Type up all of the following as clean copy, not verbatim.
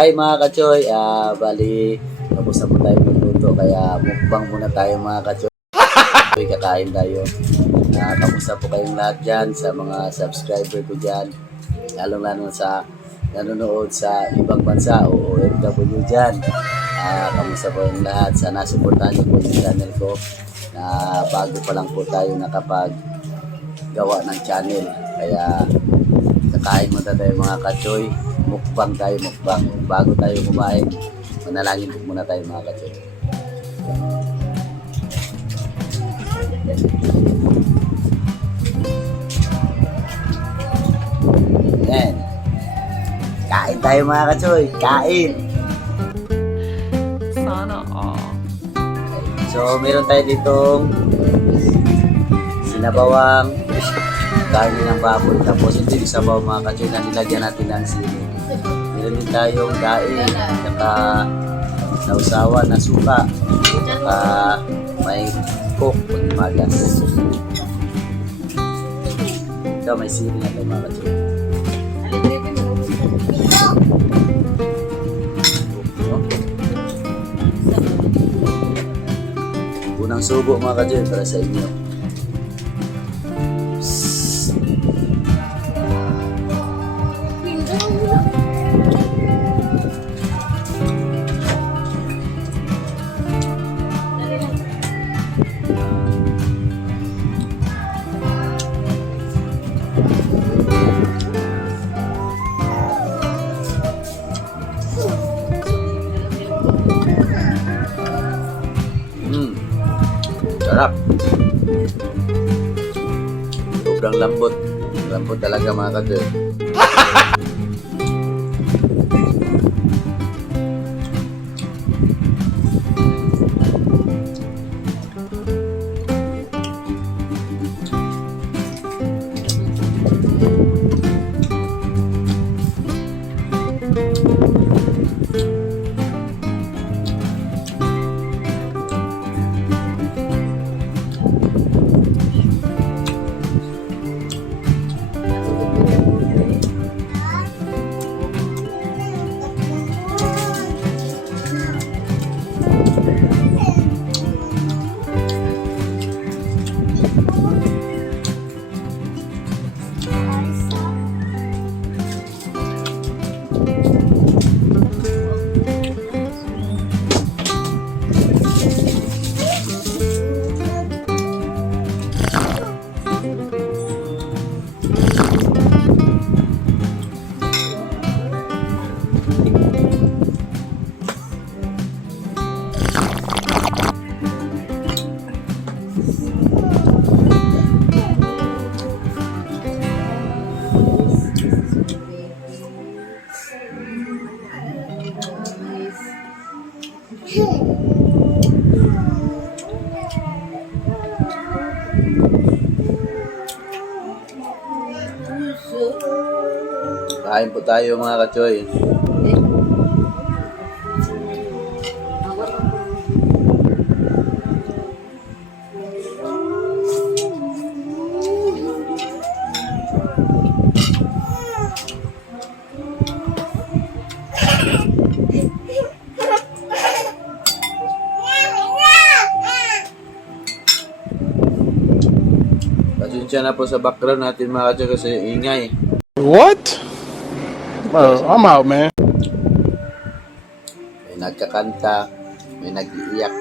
Hi mga kachoy, bali, tapos na po tayo magluto, kaya mukbang muna tayo mga kachoy. Kakain tayo. Kamusta po kayong lahat dyan sa mga subscriber ko dyan, lalo sa nanonood sa ibang bansa o OFW dyan. Kamusta po yung lahat, sana supportahan niyo po yung channel ko na bago pa lang po tayo nakapag gawa ng channel, kaya kakain muna tayo mga kachoy. Mukbang tayo, mukbang. Bago tayo kumain, manalangin po muna tayo mga kachoy. Ayan. Kain tayo mga kachoy, kain! Sana all. So, meron tayo ditong sinabawang karne ng baboy. Tapos ito yung sabaw mga kachoy na nilagyan natin ng sili. Meron din tayong daing, saka nausawan na suka, saka may coke pag magas. Ito may sili na ito mga kachoy. Unang subo mga kachoy para sa inyo. Sarap. Sobrang lambot. Lambot talaga mga kachoy. Kain po tayo mga kachoy. Pasensya na po sa background natin mga kachoy kasi ingay. What? I'm out, man. May nagkakanta, may nag-iiyak.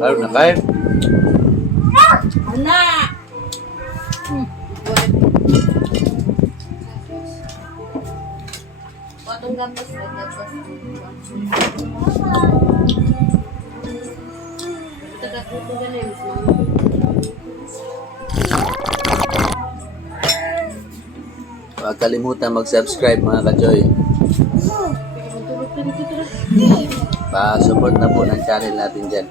Ano na kain? Anak! Potong gatas na gatas. Tagatuto ka na yun. Huwag kalimutan mag-subscribe mga kachoy. Pa-support na po ng channel natin dyan.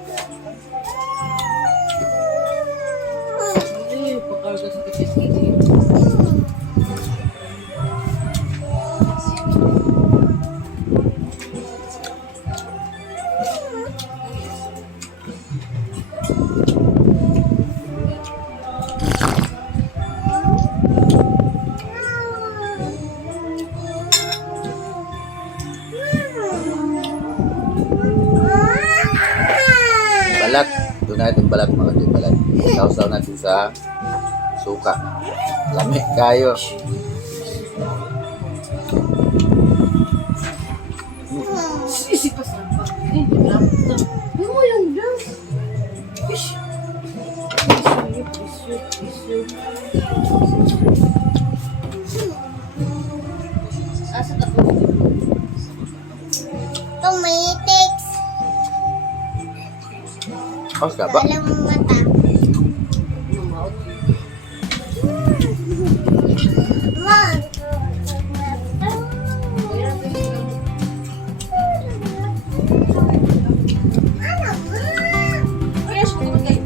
natin balat mga kachoy, balat. Sausaw natin sa suka. Lamig kayo. Sisipas na pa. Eh, malapit na. Ano mo yan, Diyos? Ish. Isu. Asa ka po? Tomatics. Kaos ka ba? Alam mo mata. Ano maot? Mom. Kaya pa yung gamot. Ano? Kaya siya gamot kayo.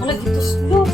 Wala dito slow.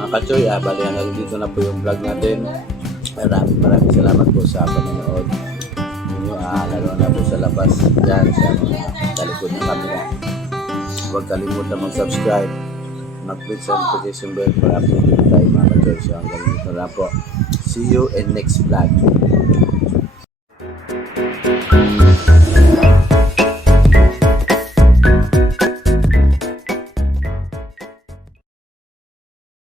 Mga kachoy, bali hanggang dito na po yung vlog natin. Maraming salamat po sa panonood ninyo, lalo na po sa labas dyan sa mga talikod ng camera. Huwag kalimutan mag-subscribe, mag-click sa notification bell para update tayo mga kachoy. So hanggang dito na po. See you in next vlog.